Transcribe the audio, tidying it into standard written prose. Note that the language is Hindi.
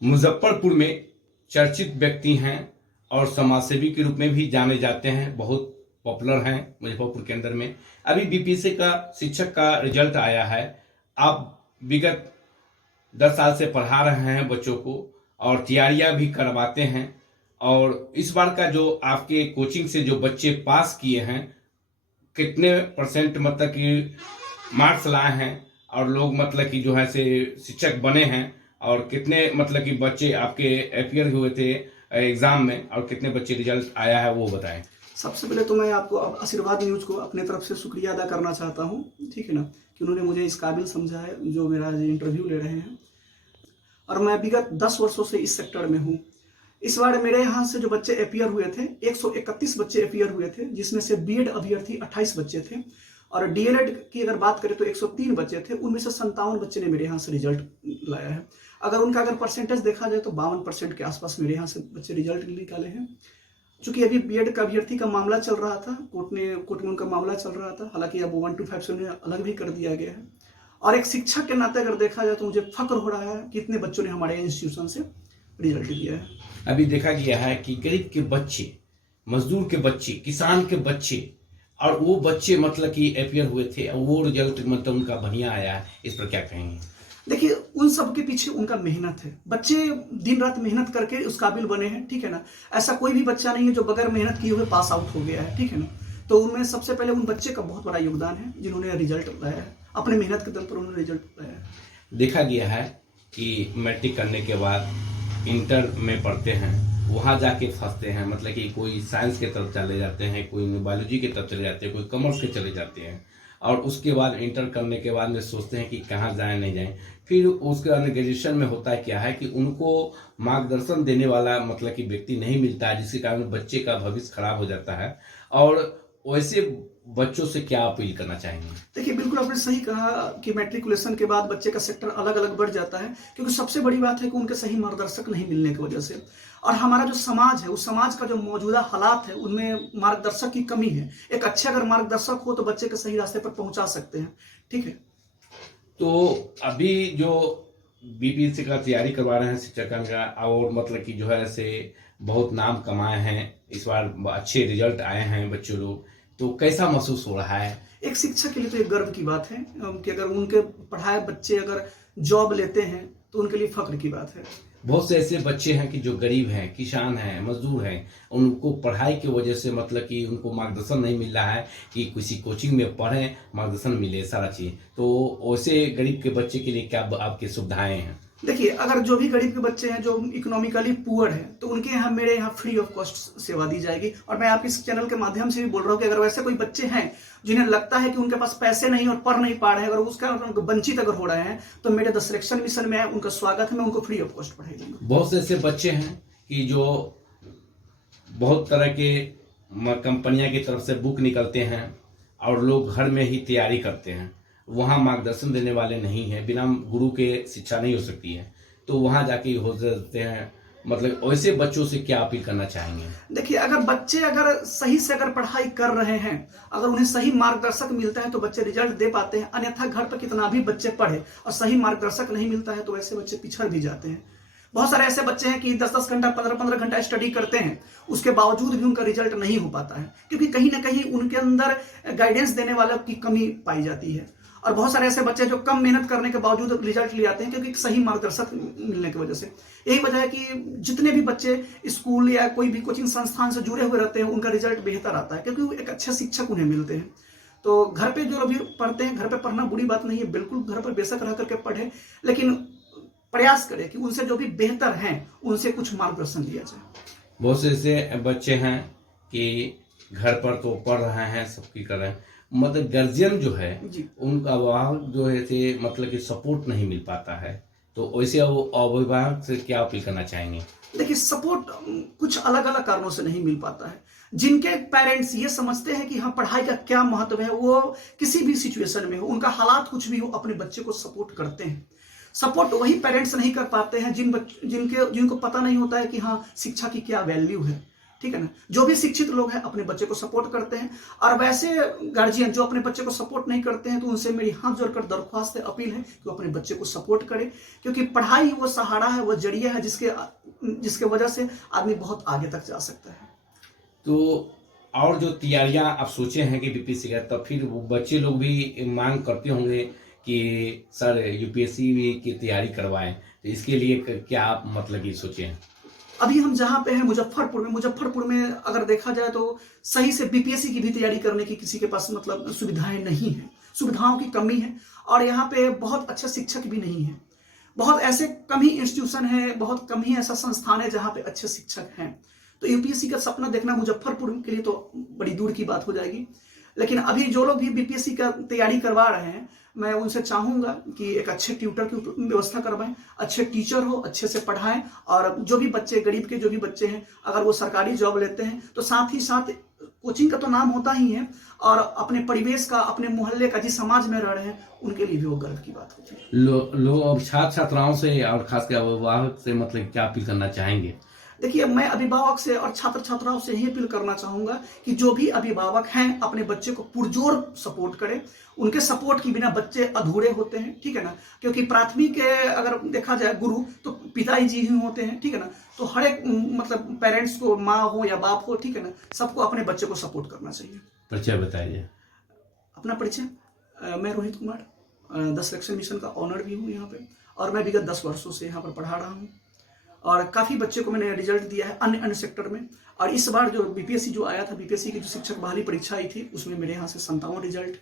मुजफ्फरपुर में चर्चित व्यक्ति हैं और समाजसेवी के रूप में भी जाने जाते हैं, बहुत पॉपुलर हैं मुजफ्फरपुर के अंदर में। अभी बीपीएससी का शिक्षक का रिजल्ट आया है। आप विगत 10 साल से पढ़ा रहे हैं बच्चों को और तैयारियां भी करवाते हैं, और इस बार का जो आपके कोचिंग से जो बच्चे पास किए हैं, कितने परसेंट मतलब कि मार्क्स लाए हैं और लोग मतलब कि जो है से शिक्षक बने हैं, और कितने मतलब कि बच्चे आपके अपियर हुए थे एग्जाम में और कितने बच्चे रिजल्ट आया है वो बताएं। सबसे पहले तो मैं आपको आशीर्वाद न्यूज को अपने तरफ से शुक्रिया अदा करना चाहता हूं, ठीक है ना, कि उन्होंने मुझे इस काबिल समझा है जो मेरा इंटरव्यू ले रहे हैं। और मैं विगत 10 वर्षों से इस सेक्टर में हूं। इस बार मेरे यहाँ से जो बच्चे अपियर हुए थे 131 बच्चे अपियर हुए थे, जिसमें से बीएड अभ्यर्थी 28 बच्चे थे, और डीएलएड की अगर बात करें तो 103 बच्चे थे। उनमें से 57 बच्चे ने मेरे यहाँ से रिजल्ट लाया है। अगर परसेंटेज देखा जाए तो 52% के आसपास मेरे यहाँ से बच्चे रिजल्ट निकाले हैं। चूंकि अभी बीएड का अभ्यर्थी का मामला चल रहा था, कोर्ट में उनका मामला चल रहा था, हालांकि अब 125 से उन्हें अलग भी कर दिया गया है। और एक शिक्षक के नाते अगर देखा जाए तो मुझे फक्र हो रहा है कि इतने बच्चों ने हमारे इंस्टीट्यूशन से रिजल्ट दिया है। अभी देखा गया है कि गरीब के बच्चे, मजदूर के बच्चे, किसान के बच्चे, और वो बच्चे मतलब कि अपियर हुए थे और वो रिजल्ट मतलब उनका बढ़िया आया है, इस पर क्या कहेंगे? देखिए, उन सब के पीछे उनका मेहनत है। बच्चे दिन रात मेहनत करके उस काबिल बने हैं, ठीक है ना। ऐसा कोई भी बच्चा नहीं है जो बगैर मेहनत किए हुए पास आउट हो गया है, ठीक है ना। तो उनमें सबसे पहले उन बच्चे का बहुत बड़ा योगदान है जिन्होंने रिजल्ट लाया है, अपने मेहनत के दम पर उन्होंने रिजल्ट लाया है। देखा गया है कि मैट्रिक करने के बाद इंटर में पढ़ते हैं, वहाँ जाके फंसते हैं, मतलब कि कोई साइंस की तरफ चले जाते हैं, कोई बायोलॉजी की तरफ चले जाते हैं, कोई कॉमर्स के चले जाते हैं, और उसके बाद इंटर करने के बाद में सोचते हैं कि कहाँ जाएं नहीं जाएं। फिर उसके बाद ग्रेजुएशन में होता है क्या है कि उनको मार्गदर्शन देने वाला मतलब कि व्यक्ति नहीं मिलता है, जिसके कारण बच्चे का भविष्य खराब हो जाता है। और वैसे बच्चों से क्या अपील करना चाहेंगे? देखिए, बिल्कुल आपने सही कहा कि मैट्रिकुलेशन के बाद बच्चे का सेक्टर अलग अलग बढ़ जाता है, क्योंकि सबसे बड़ी बात है कि उनके सही मार्गदर्शक नहीं मिलने की वजह से। और हमारा जो समाज है, उस समाज का जो मौजूदा हालात है, उनमें मार्गदर्शक की कमी है। एक अच्छे अगर मार्गदर्शक हो तो बच्चे के सही रास्ते पर पहुंचा सकते हैं, ठीक है। तो अभी जो बीपीएससी का तैयारी करवा रहे हैं शिक्षकों का, और मतलब कि जो है से बहुत नाम कमाए हैं, इस बार अच्छे रिजल्ट आए हैं बच्चों लोग, तो कैसा महसूस हो रहा है? एक शिक्षक के लिए तो एक गर्व की बात है कि अगर उनके पढ़ाए बच्चे अगर जॉब लेते हैं तो उनके लिए फख्र की बात है। बहुत से ऐसे बच्चे हैं कि जो गरीब हैं, किसान हैं, मजदूर हैं, उनको पढ़ाई की वजह से मतलब कि उनको मार्गदर्शन नहीं मिल रहा है कि किसी कोचिंग में पढ़ें, मार्गदर्शन मिले सारा चीज़। तो वैसे गरीब के बच्चे के लिए क्या आपकी सुविधाएं हैं? देखिए, अगर जो भी गरीब के बच्चे हैं जो इकोनॉमिकली पुअर हैं, तो उनके यहाँ मेरे यहाँ फ्री ऑफ कॉस्ट सेवा दी जाएगी। और मैं आपके इस चैनल के माध्यम से भी बोल रहा हूँ कि अगर वैसे कोई बच्चे हैं जिन्हें लगता है कि उनके पास पैसे नहीं और पढ़ नहीं पा रहे हैं, अगर उसका वंचित अगर हो रहे हैं, तो मेरे द सिलेक्शन मिशन में उनका स्वागत है, मैं उनको फ्री ऑफ कॉस्ट पढ़ाई दूंगा। बहुत से ऐसे बच्चे हैं कि जो बहुत तरह के कंपनियां की तरफ से बुक निकलते हैं और लोग घर में ही तैयारी करते हैं, वहाँ मार्गदर्शन देने वाले नहीं हैं, बिना गुरु के शिक्षा नहीं हो सकती है, तो वहाँ जाके हो जाते हैं। मतलब वैसे बच्चों से क्या अपील करना चाहेंगे? देखिए, अगर बच्चे अगर सही से अगर पढ़ाई कर रहे हैं, अगर उन्हें सही मार्गदर्शक मिलता है तो बच्चे रिजल्ट दे पाते हैं। अन्यथा घर पर कितना भी बच्चे पढ़े और सही मार्गदर्शक नहीं मिलता है तो ऐसे बच्चे पिछड़ भी जाते हैं। बहुत सारे ऐसे बच्चे हैं कि 10-10 घंटा 15-15 घंटा स्टडी करते हैं, उसके बावजूद भी उनका रिजल्ट नहीं हो पाता है, क्योंकि कहीं ना कहीं उनके अंदर गाइडेंस देने वालों की कमी पाई जाती है। और बहुत सारे ऐसे बच्चे जो कम मेहनत करने के बावजूद रिजल्ट ले आते हैं, क्योंकि सही मार्गदर्शक मिलने की वजह से। यही वजह है कि जितने भी बच्चे स्कूल या कोई भी कोचिंग संस्थान से जुड़े हुए रहते हैं, उनका रिजल्ट बेहतर आता है, क्योंकि एक अच्छे शिक्षक उन्हें मिलते हैं। तो घर पे जो अभी पढ़ते हैं, घर पे पढ़ना बुरी बात नहीं है, बिल्कुल घर पर बेशक रह करके पढ़े, लेकिन प्रयास करें कि उनसे जो भी बेहतर हैं उनसे कुछ मार्गदर्शन लिया जाए। बहुत से ऐसे बच्चे हैं कि घर पर तो पढ़ रहे हैं, सबकी कर रहे हैं, मतलब गार्जियन जो है उनका अभिभावक जो है से मतलब कि सपोर्ट नहीं मिल पाता है, तो वैसे अभिभावक से क्या अपील करना चाहेंगे? देखिए, सपोर्ट कुछ अलग अलग कारणों से नहीं मिल पाता है। जिनके पेरेंट्स ये समझते हैं कि हाँ, पढ़ाई का क्या महत्व है, वो किसी भी सिचुएशन में हो, उनका हालात कुछ भी हो, अपने बच्चे को सपोर्ट करते हैं। सपोर्ट वही पेरेंट्स नहीं कर पाते हैं जिनको पता नहीं होता है कि हाँ, शिक्षा की क्या वैल्यू है। ठीक है ना। जो भी शिक्षित लोग हैं अपने बच्चे को सपोर्ट करते हैं, और वैसे गार्जियन जो अपने बच्चे को सपोर्ट नहीं करते हैं तो उनसे मेरी हाथ जोड़कर दरख्वास्त है, अपील है कि वो अपने बच्चे को सपोर्ट करे, क्योंकि पढ़ाई वो सहारा है, वो जरिया है जिसके वजह से आदमी बहुत आगे तक जा सकता है। तो और जो तैयारियां आप सोचे हैं कि बीपीएससी का, तब फिर वो बच्चे लोग भी मांग करते होंगे कि सर यूपीएससी की तैयारी करवाएं, तो इसके लिए क्या आप मतलब ये सोचे हैं? अभी हम जहाँ पे हैं मुजफ्फरपुर में अगर देखा जाए तो सही से बीपीएससी की भी तैयारी करने की किसी के पास मतलब सुविधाएं नहीं है, सुविधाओं की कमी है, और यहाँ पे बहुत अच्छे शिक्षक भी नहीं है। बहुत ऐसे कम ही इंस्टीट्यूशन है, बहुत कम ही ऐसा संस्थान है जहाँ पे अच्छे शिक्षक हैं। तो यूपीएससी का सपना देखना मुजफ्फरपुर के लिए तो बड़ी दूर की बात हो जाएगी। लेकिन अभी जो लोग भी बीपीएससी का तैयारी करवा रहे हैं, मैं उनसे चाहूंगा कि एक अच्छे ट्यूटर की व्यवस्था करवाएं, अच्छे टीचर हो, अच्छे से पढ़ाएं, और जो भी बच्चे गरीब के जो भी बच्चे हैं अगर वो सरकारी जॉब लेते हैं तो साथ ही साथ कोचिंग का तो नाम होता ही है, और अपने परिवेश का, अपने मोहल्ले का, जिस समाज में रह रहे हैं उनके लिए भी वो गर्व की बात होती है। लोग छात्र छात्राओं से और खासकर अभिभावक से मतलब क्या अपील करना चाहेंगे? देखिए, मैं अभिभावक से और छात्र छात्राओं से यही अपील करना चाहूंगा कि जो भी अभिभावक हैं अपने बच्चे को पुरजोर सपोर्ट करें। उनके सपोर्ट के बिना बच्चे अधूरे होते हैं, ठीक है ना, क्योंकि प्राथमिक अगर देखा जाए गुरु तो पिताजी जी ही होते हैं, ठीक है ना। तो हर एक मतलब पेरेंट्स को, माँ हो या बाप हो, ठीक है ना, सबको अपने बच्चे को सपोर्ट करना चाहिए। परिचय बताइए। अपना परिचय, मैं रोहित कुमार 10 लक्ष्य मिशन का ऑनर भी हूँ यहाँ पे, और मैं विगत 10 वर्षों से यहाँ पर पढ़ा रहा हूँ, और काफ़ी बच्चे को मैंने रिजल्ट दिया है अन्य सेक्टर में। और इस बार जो बीपीएससी जो आया था, बीपीएससी की जो शिक्षक बहाली परीक्षा आई थी, उसमें मेरे यहाँ से 57 रिजल्ट